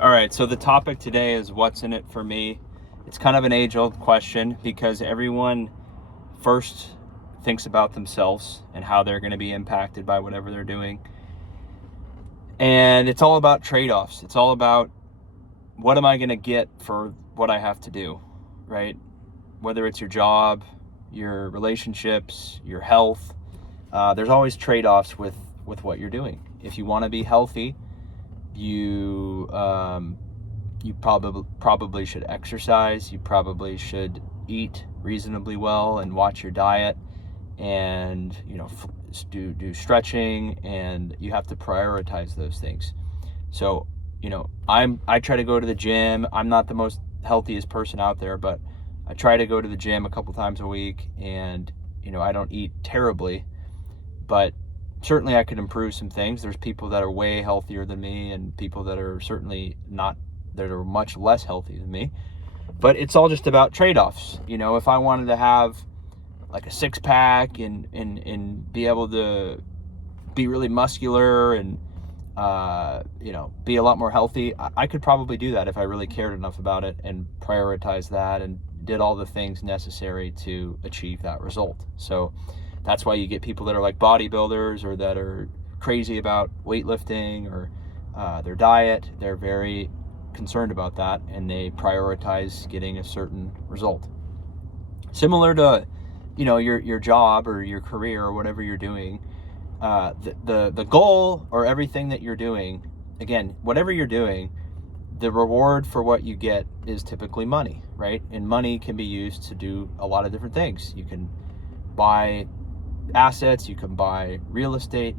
All right, so the topic today is what's in it for me. It's kind of an age-old question because everyone first thinks about themselves and how they're going to be impacted by whatever they're doing. And it's all about trade-offs. It's all about what am I going to get for what I have to do, right? Whether it's your job, your relationships, your health, there's always trade-offs with what you're doing. If you want to be healthy, you probably should exercise. You probably should eat reasonably well and watch your diet, and do stretching, and you have to prioritize those things. So I try to go to the gym. I'm not the most healthiest person out there, but I try to go to the gym a couple times a week, and I don't eat terribly, but certainly I could improve some things. There's people that are way healthier than me, and people that are certainly not, that are much less healthy than me. But it's all just about trade-offs. If I wanted to have like a six-pack and be able to be really muscular and be a lot more healthy, I could probably do that if I really cared enough about it and prioritized that and did all the things necessary to achieve that result. So that's why you get people that are like bodybuilders or that are crazy about weightlifting or their diet. They're very concerned about that, and they prioritize getting a certain result. Similar to, your job or your career or whatever you're doing, the goal or everything that you're doing, again, whatever you're doing, the reward for what you get is typically money, right? And money can be used to do a lot of different things. You can buy assets, you can buy real estate,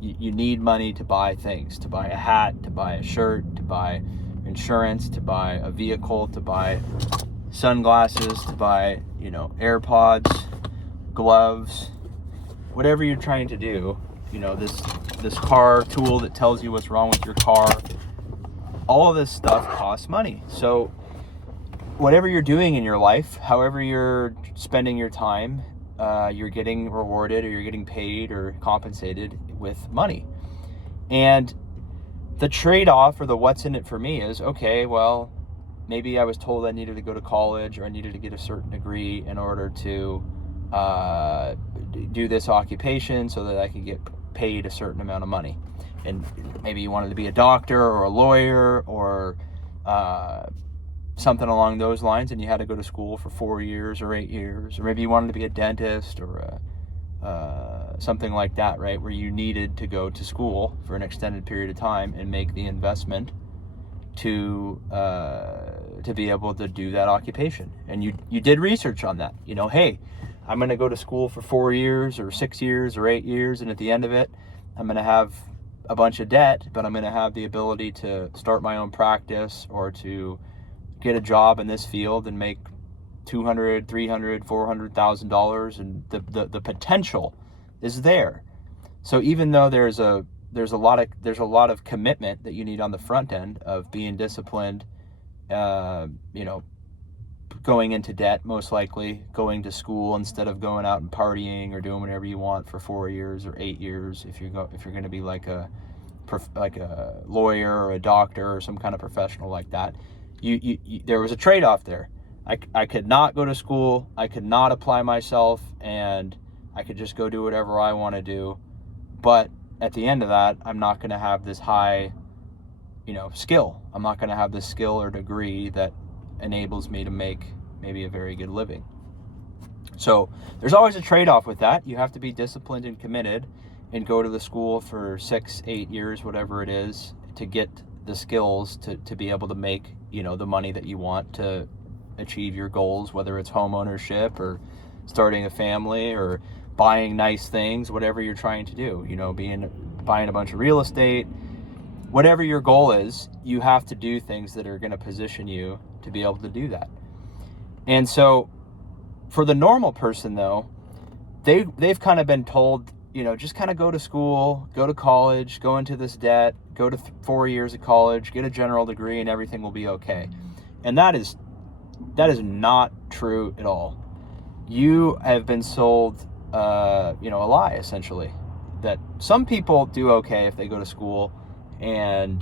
you need money to buy things, to buy a hat, to buy a shirt, to buy insurance, to buy a vehicle, to buy sunglasses, to buy AirPods, gloves, whatever you're trying to do. This car tool that tells you what's wrong with your car, all of this stuff costs money. So whatever you're doing in your life, however you're spending your time, you're getting rewarded or you're getting paid or compensated with money. And the trade-off, or the what's in it for me, is, okay, well, maybe I was told I needed to go to college or I needed to get a certain degree in order to do this occupation so that I could get paid a certain amount of money. And maybe you wanted to be a doctor or a lawyer or something along those lines, and you had to go to school for 4 years or 8 years, or maybe you wanted to be a dentist or something like that, right? Where you needed to go to school for an extended period of time and make the investment to be able to do that occupation. And you did research on that. Hey, I'm going to go to school for 4 years or 6 years or 8 years, and at the end of it, I'm going to have a bunch of debt, but I'm going to have the ability to start my own practice or to get a job in this field and make $200,000, $300,000, $400,000, and the potential is there. So even though there's a lot of commitment that you need on the front end of being disciplined, going into debt, most likely going to school instead of going out and partying or doing whatever you want for 4 years or 8 years, if you're going to be like a lawyer or a doctor or some kind of professional like that, you there was a trade-off there. I could not go to school, I could not apply myself, and I could just go do whatever I want to do. But at the end of that, I'm not going to have this high, skill. I'm not going to have this skill or degree that enables me to make maybe a very good living. So there's always a trade-off with that. You have to be disciplined and committed and go to the school for 6, 8 years, whatever it is, to get the skills to be able to make, the money that you want to achieve your goals, whether it's home ownership or starting a family or buying nice things, whatever you're trying to do, buying a bunch of real estate, whatever your goal is, you have to do things that are going to position you to be able to do that. And so for the normal person, though, they've kind of been told, just kind of go to school, go to college, go into this debt, go to 4 years of college, get a general degree, and everything will be okay. And that is not true at all. You have been sold, a lie, essentially, that some people do okay if they go to school and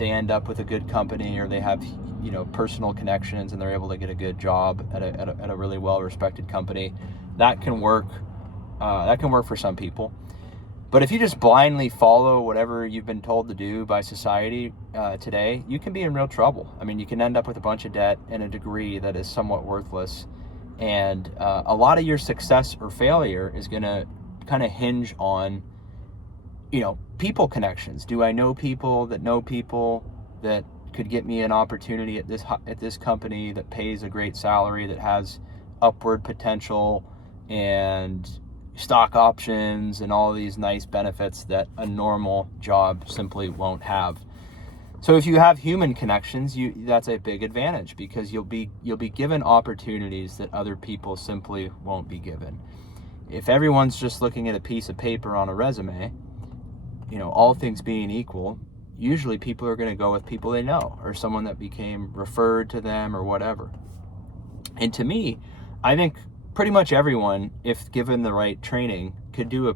they end up with a good company, or they have, you know, personal connections and they're able to get a good job at a really well-respected company. That can work. That can work for some people. But if you just blindly follow whatever you've been told to do by society today, you can be in real trouble. I mean, you can end up with a bunch of debt and a degree that is somewhat worthless. And a lot of your success or failure is going to kind of hinge on, you know, people connections. Do I know people that could get me an opportunity at this company that pays a great salary, that has upward potential and stock options and all these nice benefits that a normal job simply won't have? So if you have human connections, that's a big advantage, because you'll be given opportunities that other people simply won't be given. If everyone's just looking at a piece of paper on a resume, you know, all things being equal, usually people are going to go with people they know, or someone that became referred to them or whatever. And to me, I think pretty much everyone, if given the right training, could do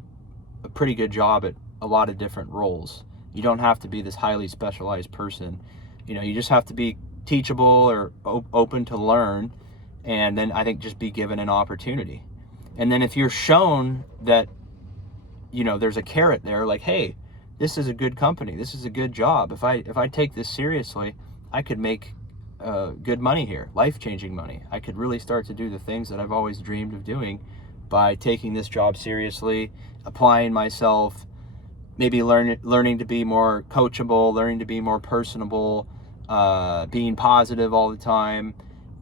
a pretty good job at a lot of different roles. You don't have to be this highly specialized person. You know, you just have to be teachable or open to learn, and then I think just be given an opportunity. And then if you're shown that, you know, there's a carrot there, like, hey, this is a good company, this is a good job, if I take this seriously, I could make good money here, life-changing money. I could really start to do the things that I've always dreamed of doing by taking this job seriously, applying myself, maybe learning to be more coachable, learning to be more personable, being positive all the time,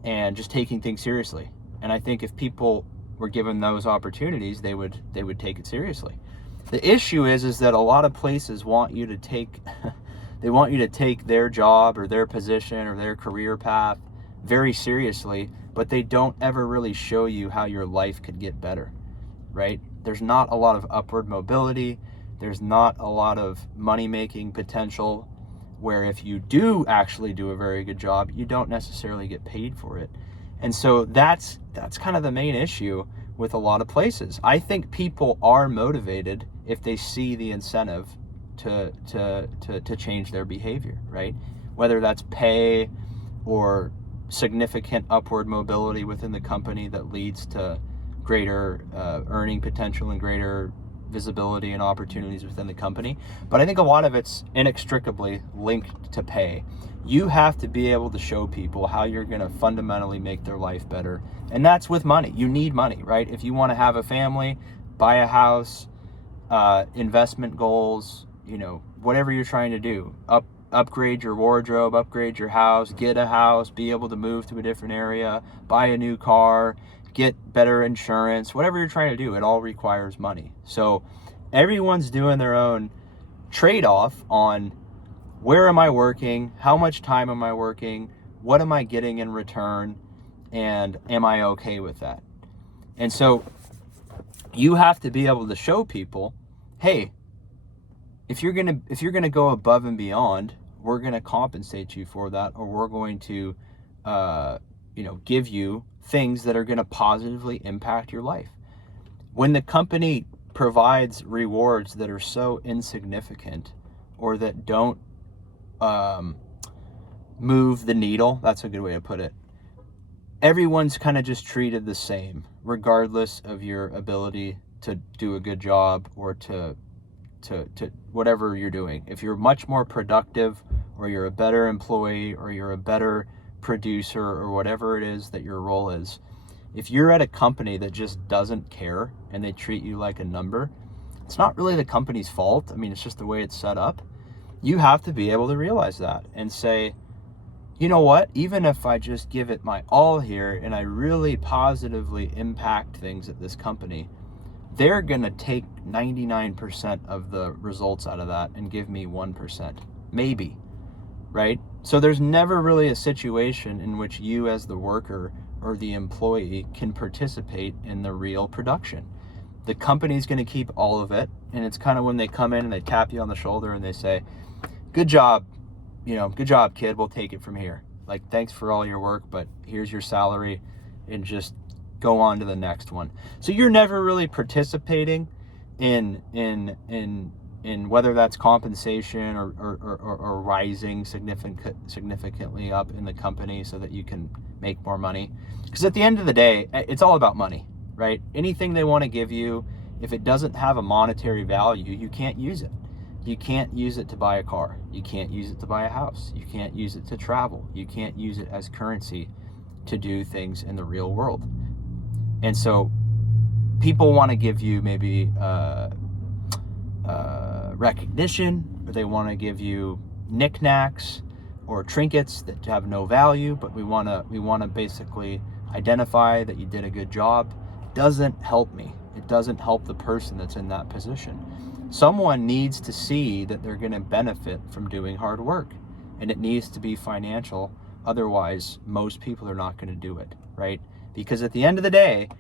and just taking things seriously. And I think if people were given those opportunities, they would take it seriously. The issue is that a lot of places want you to take they want you to take their job or their position or their career path very seriously, but they don't ever really show you how your life could get better, right? There's not a lot of upward mobility. There's not a lot of money-making potential, where if you do actually do a very good job, you don't necessarily get paid for it. And so that's kind of the main issue with a lot of places. I think people are motivated if they see the incentive to change their behavior, right? Whether that's pay or significant upward mobility within the company that leads to greater earning potential and greater visibility and opportunities within the company. But I think a lot of it's inextricably linked to pay. You have to be able to show people how you're going to fundamentally make their life better. And that's with money. You need money, right? If you want to have a family, buy a house, investment goals, you know, whatever you're trying to do, upgrade your wardrobe, upgrade your house, get a house, be able to move to a different area, buy a new car, get better insurance, whatever you're trying to do, it all requires money. So everyone's doing their own trade-off on where am I working, how much time am I working, what am I getting in return, and am I okay with that? And so you have to be able to show people, hey, if you're gonna go above and beyond, we're gonna compensate you for that, or we're going to give you things that are going to positively impact your life. When the company provides rewards that are so insignificant or that don't move the needle, that's a good way to put it, everyone's kind of just treated the same, regardless of your ability to do a good job or to whatever you're doing. If you're much more productive, or you're a better employee, or you're a better producer, or whatever it is that your role is, if you're at a company that just doesn't care and they treat you like a number, it's not really the company's fault. I mean, it's just the way it's set up. You have to be able to realize that and say, you know what, even if I just give it my all here and I really positively impact things at this company, they're going to take 99% of the results out of that and give me 1%, maybe, right? So there's never really a situation in which you as the worker or the employee can participate in the real production. The company's going to keep all of it, and it's kind of when they come in and they tap you on the shoulder and they say, good job, good job, kid, we'll take it from here. Like, thanks for all your work, but here's your salary, and just go on to the next one. So you're never really participating in in whether that's compensation or rising significantly up in the company so that you can make more money. Because at the end of the day, it's all about money, right? Anything they want to give you, if it doesn't have a monetary value, you can't use it. You can't use it to buy a car. You can't use it to buy a house. You can't use it to travel. You can't use it as currency to do things in the real world. And so people want to give you maybe recognition, or they want to give you knickknacks or trinkets that have no value, but we want to basically identify that you did a good job. Doesn't help me. It doesn't help the person that's in that position. Someone needs to see that they're going to benefit from doing hard work, and it needs to be financial. Otherwise, most people are not going to do it, right? Because at the end of the day,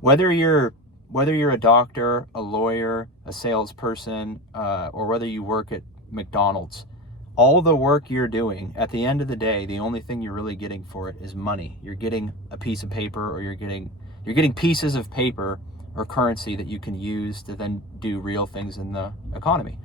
whether you're a doctor, a lawyer, a salesperson, or whether you work at McDonald's, all the work you're doing, at the end of the day, the only thing you're really getting for it is money. You're getting a piece of paper, or you're getting pieces of paper or currency that you can use to then do real things in the economy.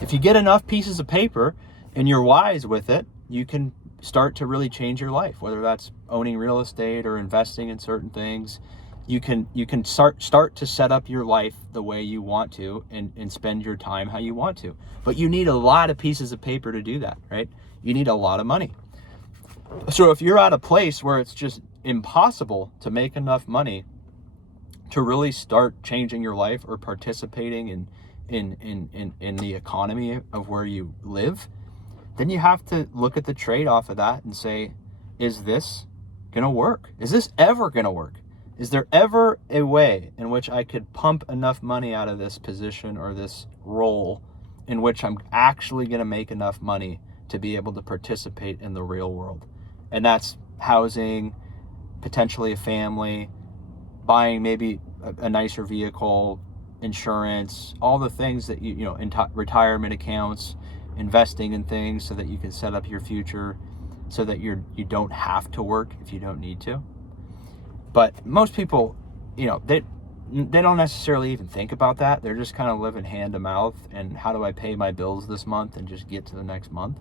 If you get enough pieces of paper and you're wise with it, you can start to really change your life, whether that's owning real estate or investing in certain things. You can start to set up your life the way you want to and spend your time how you want to. But you need a lot of pieces of paper to do that, right? You need a lot of money. So if you're at a place where it's just impossible to make enough money to really start changing your life or participating in the economy of where you live, then you have to look at the trade-off of that and say, is this gonna work? Is this ever gonna work? Is there ever a way in which I could pump enough money out of this position or this role in which I'm actually going to make enough money to be able to participate in the real world? And that's housing, potentially a family, buying maybe a nicer vehicle, insurance, all the things that retirement accounts, investing in things so that you can set up your future so that you don't have to work if you don't need to. But most people, they don't necessarily even think about that. They're just kind of living hand to mouth, and how do I pay my bills this month and just get to the next month?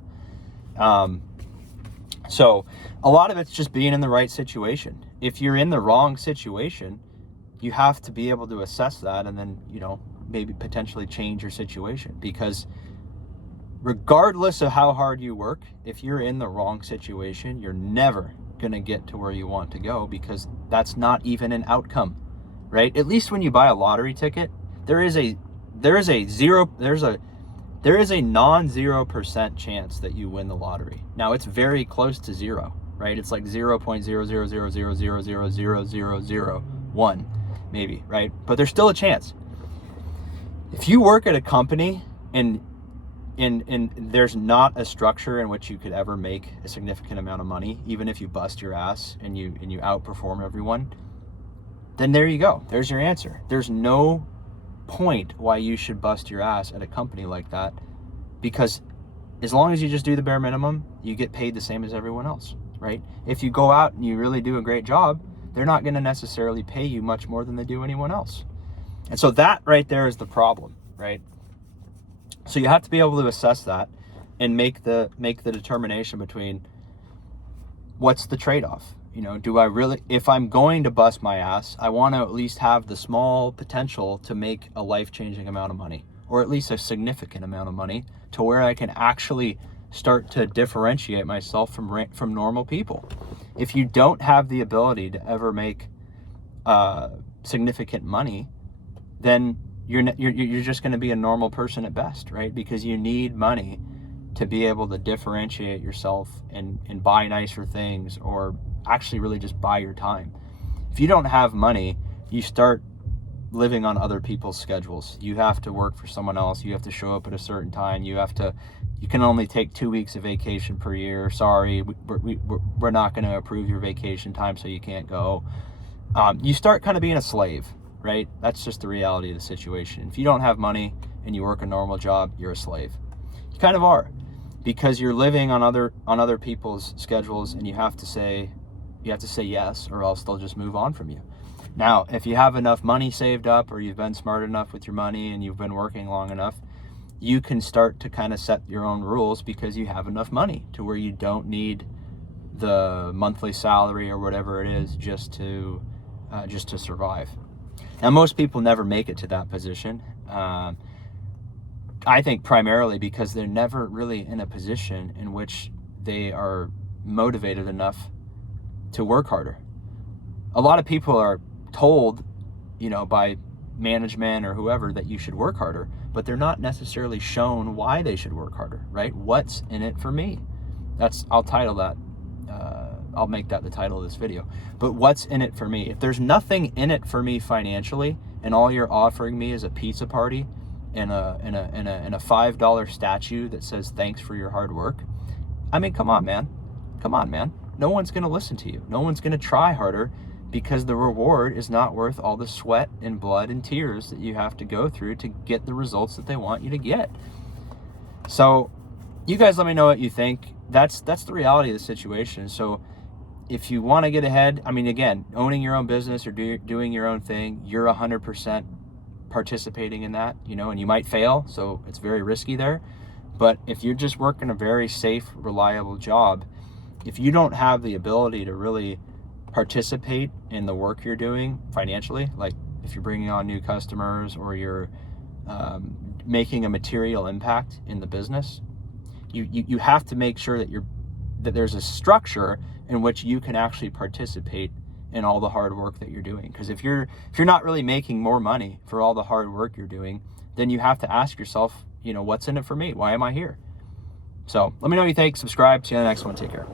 So a lot of it's just being in the right situation. If you're in the wrong situation, you have to be able to assess that and then, maybe potentially change your situation. Because regardless of how hard you work, if you're in the wrong situation, you're never going to get to where you want to go, because that's not even an outcome, right? At least when you buy a lottery ticket, there is a non-0% chance that you win the lottery. Now it's very close to zero, right? It's like 0.000000001 maybe, right? But there's still a chance. If you work at a company and there's not a structure in which you could ever make a significant amount of money, even if you bust your ass and you outperform everyone, then there you go. There's your answer. There's no point why you should bust your ass at a company like that, because as long as you just do the bare minimum, you get paid the same as everyone else, right? If you go out and you really do a great job, they're not going to necessarily pay you much more than they do anyone else. And so that right there is the problem, right? So you have to be able to assess that and make the determination between what's the trade-off. Do I really, if I'm going to bust my ass, I want to at least have the small potential to make a life-changing amount of money, or at least a significant amount of money, to where I can actually start to differentiate myself from normal people. If you don't have the ability to ever make significant money, then you're just going to be a normal person at best, right? Because you need money to be able to differentiate yourself and buy nicer things, or actually really just buy your time. If you don't have money, you start living on other people's schedules. You have to work for someone else. You have to show up at a certain time. You can only take 2 weeks of vacation per year. Sorry, we're not going to approve your vacation time, so you can't go. You start kind of being a slave, right? That's just the reality of the situation. If you don't have money and you work a normal job, you're a slave. You kind of are, because you're living on other people's schedules, and you have to say yes, or else they'll just move on from you. Now, if you have enough money saved up, or you've been smart enough with your money and you've been working long enough, you can start to kind of set your own rules because you have enough money to where you don't need the monthly salary or whatever it is just to survive. Now, most people never make it to that position. I think primarily because they're never really in a position in which they are motivated enough to work harder. A lot of people are told, by management or whoever that you should work harder, but they're not necessarily shown why they should work harder, right? What's in it for me? I'll title that. I'll make that the title of this video. But what's in it for me? If there's nothing in it for me financially, and all you're offering me is a pizza party and a $5 statue that says thanks for your hard work, I mean, come on, man. No one's going to listen to you. No one's going to try harder because the reward is not worth all the sweat and blood and tears that you have to go through to get the results that they want you to get. So you guys let me know what you think. That's the reality of the situation. So if you want to get ahead, I mean, again, owning your own business or doing your own thing, you're 100% participating in that, and you might fail. So it's very risky there. But if you're just working a very safe, reliable job, if you don't have the ability to really participate in the work you're doing financially, like if you're bringing on new customers or you're making a material impact in the business, you have to make sure that there's a structure in which you can actually participate in all the hard work that you're doing. Because if you're not really making more money for all the hard work you're doing, then you have to ask yourself, what's in it for me? Why am I here? So let me know what you think. Subscribe. See you on the next one. Take care.